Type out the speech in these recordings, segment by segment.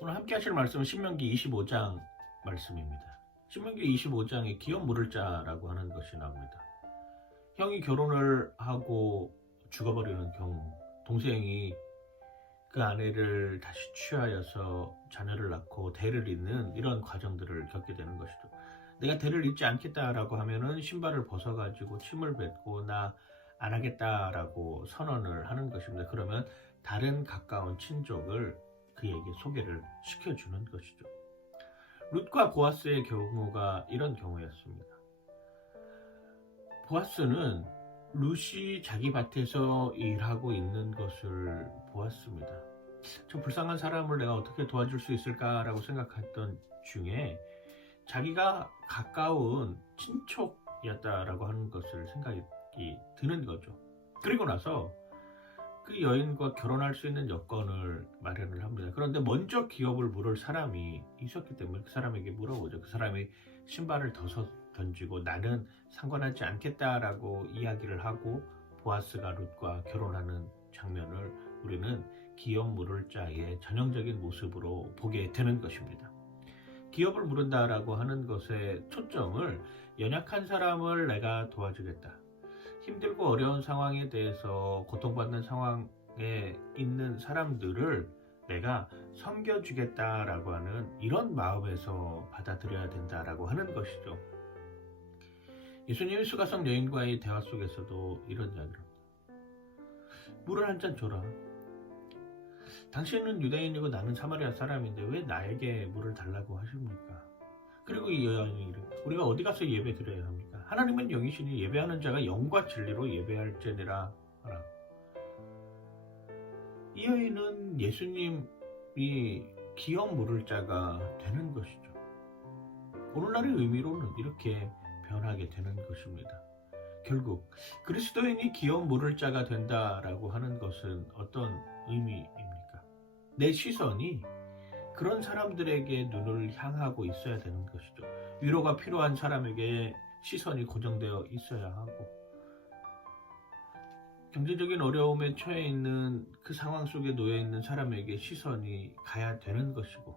오늘 함께 하실 말씀은 신명기 25장 말씀입니다. 신명기 25장에 기업 물을 자라고 하는 것이 나옵니다. 형이 결혼을 하고 죽어버리는 경우 동생이 그 아내를 다시 취하여서 자녀를 낳고 대를 잇는 이런 과정들을 겪게 되는 것이죠. 내가 대를 잇지 않겠다라고 하면은 신발을 벗어가지고 침을 뱉고 나 안 하겠다라고 선언을 하는 것입니다. 그러면 다른 가까운 친족을 그에게 소개를 시켜주는 것이죠. 룻과 보아스의 경우가 이런 경우였습니다. 보아스는 룻이 자기 밭에서 일하고 있는 것을 보았습니다. 저 불쌍한 사람을 내가 어떻게 도와줄 수 있을까라고 생각했던 중에 자기가 가까운 친척이었다라고 하는 것을 생각이 드는 거죠. 그리고 나서 그 여인과 결혼할 수 있는 여건을 마련을 합니다. 그런데 먼저 기업을 물을 사람이 있었기 때문에 그 사람에게 물어보죠. 그 사람이 신발을 던지고 나는 상관하지 않겠다라고 이야기를 하고 보아스가 룻과 결혼하는 장면을 우리는 기업 물을 자의 전형적인 모습으로 보게 되는 것입니다. 기업을 물은다라고 하는 것의 초점을 연약한 사람을 내가 도와주겠다. 힘들고 어려운 상황에 대해서 고통받는 상황에 있는 사람들을 내가 섬겨주겠다라고 하는 이런 마음에서 받아들여야 된다라고 하는 것이죠. 예수님이 수가성 여인과의 대화 속에서도 이런 이야기를 합니다. 물을 한 잔 줘라. 당신은 유대인이고 나는 사마리아 사람인데 왜 나에게 물을 달라고 하십니까? 그리고 이 여인이 이래. 우리가 어디 가서 예배 드려야 합니까? 하나님은 영이시니 예배하는 자가 영과 진리로 예배할지니라 하라. 이 여인은 예수님이 기업 물을 자가 되는 것이죠. 오늘날의 의미로는 이렇게 변하게 되는 것입니다. 결국 그리스도인이 기업 물을 자가 된다라고 하는 것은 어떤 의미입니까? 내 시선이 그런 사람들에게 눈을 향하고 있어야 되는 것이죠. 위로가 필요한 사람에게 시선이 고정되어 있어야 하고, 경제적인 어려움에 처해 있는 그 상황 속에 놓여 있는 사람에게 시선이 가야 되는 것이고,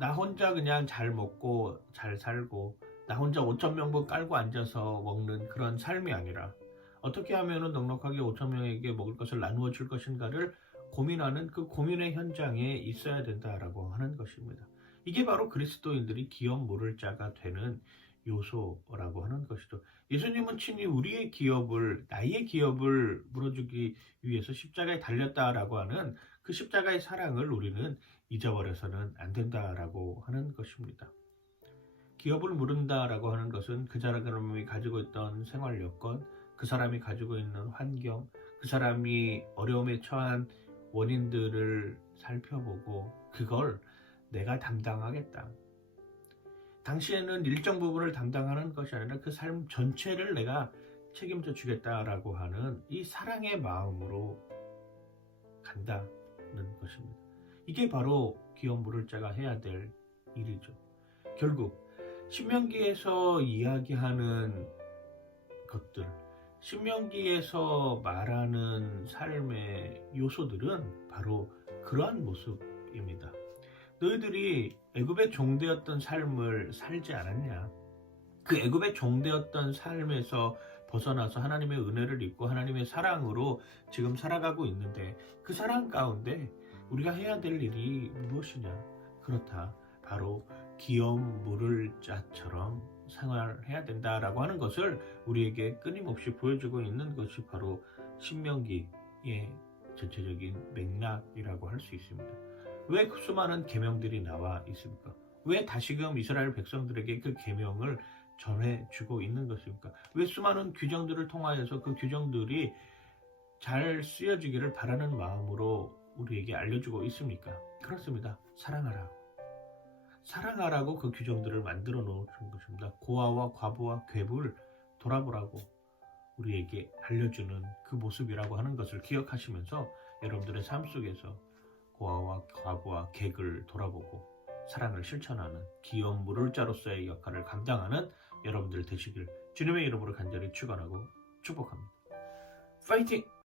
나 혼자 그냥 잘 먹고 잘 살고 나 혼자 5,000명분 깔고 앉아서 먹는 그런 삶이 아니라 어떻게 하면 넉넉하게 5,000명에게 먹을 것을 나누어 줄 것인가를 고민하는 그 고민의 현장에 있어야 된다라고 하는 것입니다. 이게 바로 그리스도인들이 기업 물을 자가 되는 요소라고 하는 것이죠. 예수님은 친히 우리의 기업을, 나의 기업을 물어주기 위해서 십자가에 달렸다라고 하는 그 십자가의 사랑을 우리는 잊어버려서는 안 된다라고 하는 것입니다. 기업을 물은다라고 하는 것은 그 사람이 가지고 있던 생활 여건, 그 사람이 가지고 있는 환경, 그 사람이 어려움에 처한 원인들을 살펴보고 그걸 내가 담당하겠다. 당시에는 일정 부분을 담당하는 것이 아니라 그 삶 전체를 내가 책임져 주겠다라고 하는 이 사랑의 마음으로 간다는 것입니다. 이게 바로 기업 물을 자가 해야 될 일이죠. 결국 신명기에서 이야기하는 것들, 신명기에서 말하는 삶의 요소들은 바로 그러한 모습입니다. 너희들이 애굽의 종되었던 삶을 살지 않았냐? 그 애굽의 종되었던 삶에서 벗어나서 하나님의 은혜를 입고 하나님의 사랑으로 지금 살아가고 있는데 그 사랑 가운데 우리가 해야 될 일이 무엇이냐? 그렇다. 바로 기업 물을 자처럼 생활해야 된다라고 하는 것을 우리에게 끊임없이 보여주고 있는 것이 바로 신명기의 전체적인 맥락이라고 할 수 있습니다. 왜 그 수많은 계명들이 나와 있습니까? 왜 다시금 이스라엘 백성들에게 그 계명을 전해주고 있는 것입니까? 왜 수많은 규정들을 통하여서 그 규정들이 잘 쓰여지기를 바라는 마음으로 우리에게 알려주고 있습니까? 그렇습니다. 사랑하라고 그 규정들을 만들어 놓은 것입니다. 고아와 과부와 궤부를 돌아보라고 우리에게 알려주는 그 모습이라고 하는 것을 기억하시면서 여러분들의 삶 속에서 고아와 과부와 객을 돌아보고 사랑을 실천하는 기업 물을 자로서의 역할을 감당하는 여러분들 되시길 주님의 이름으로 간절히 축원하고 축복합니다. 파이팅!